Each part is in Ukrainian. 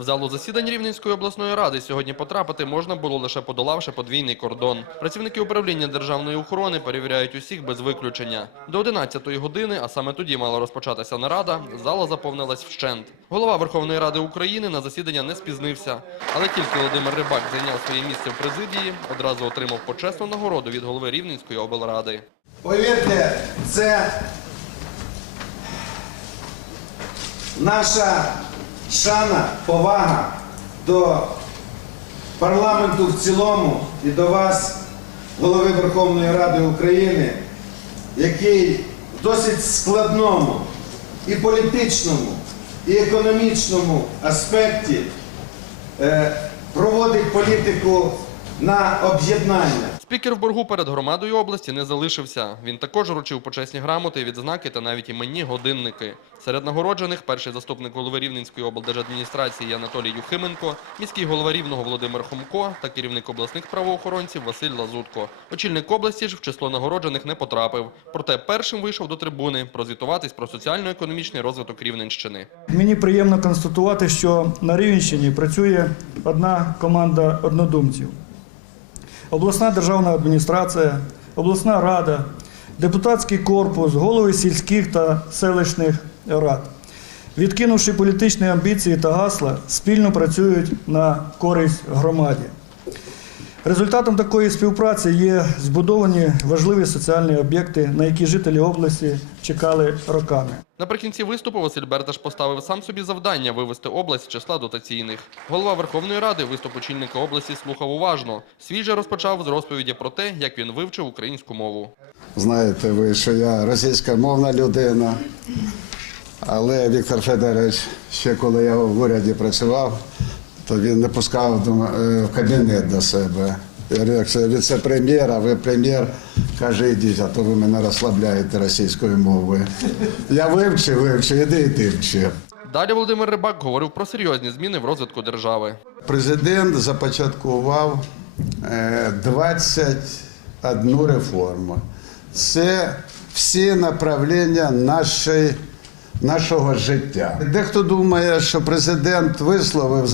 В залу засідань Рівненської обласної ради сьогодні потрапити можна було лише подолавши подвійний кордон. Працівники управління державної охорони перевіряють усіх без виключення. До 11-ї години, а саме тоді мала розпочатися нарада, зала заповнилась вщент. Голова Верховної Ради України на засідання не спізнився, але тільки Володимир Рибак зайняв своє місце в президії, одразу отримав почесну нагороду від голови Рівненської облради. Повірте, це наша шана, повага до парламенту в цілому і до вас, голови Верховної Ради України, який в досить складному і політичному, і економічному аспекті е, проводить політику на об'єднання. Спікер в боргу перед громадою області не залишився. Він також вручив почесні грамоти, відзнаки та навіть іменні годинники. Серед нагороджених перший заступник голови Рівненської облдержадміністрації Анатолій Юхименко, міський голова Рівного Володимир Хомко та керівник обласних правоохоронців Василь Лазутко. Очільник області ж в число нагороджених не потрапив. Проте першим вийшов до трибуни прозвітуватись про соціально-економічний розвиток Рівненщини. Мені приємно констатувати, що на Рівненщині працює одна команда однодумців. Обласна державна адміністрація, обласна рада, депутатський корпус, голови сільських та селищних рад. Відкинувши політичні амбіції та гасла, спільно працюють на користь громаді. Результатом такої співпраці є збудовані важливі соціальні об'єкти, на які жителі області чекали роками. Наприкінці виступу Василь Берташ поставив сам собі завдання вивести область з числа дотаційних. Голова Верховної Ради виступ очільника області слухав уважно. Свій же розпочав з розповіді про те, як він вивчив українську мову. Знаєте ви, що я російськомовна людина, але Віктор Федорович, ще коли я в уряді працював, то він не пускав е, в кабінет до себе. Я говорю, якщо я віце-прем'єр, а ви прем'єр, каже, ідіть, а то ви мене розслабляєте російською мовою. Я вивчив, вивчив, іди і ти вчив. Далі Володимир Рибак говорив про серйозні зміни в розвитку держави. Президент започаткував е, 21 реформу. Це всі направлення нашої, нашого життя. Дехто думає, що президент висловив,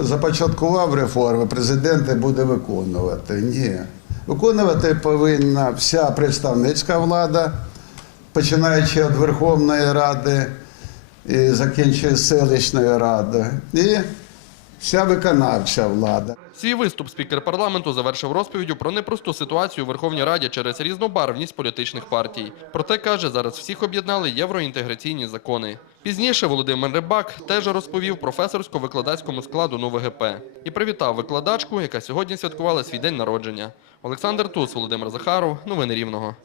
започаткував реформи, президент буде виконувати. Ні. Виконувати повинна вся представницька влада, починаючи від Верховної Ради і закінчуючи селищною радою. Вся виконавча влада. Свій виступ спікер парламенту завершив розповіддю про непросту ситуацію у Верховній Раді через різнобарвність політичних партій. Проте каже, зараз всіх об'єднали євроінтеграційні закони. Пізніше Володимир Рибак теж розповів професорсько-викладацькому складу НУВГП і привітав викладачку, яка сьогодні святкувала свій день народження. Олександр Тус, Володимир Захаров, новини Рівного.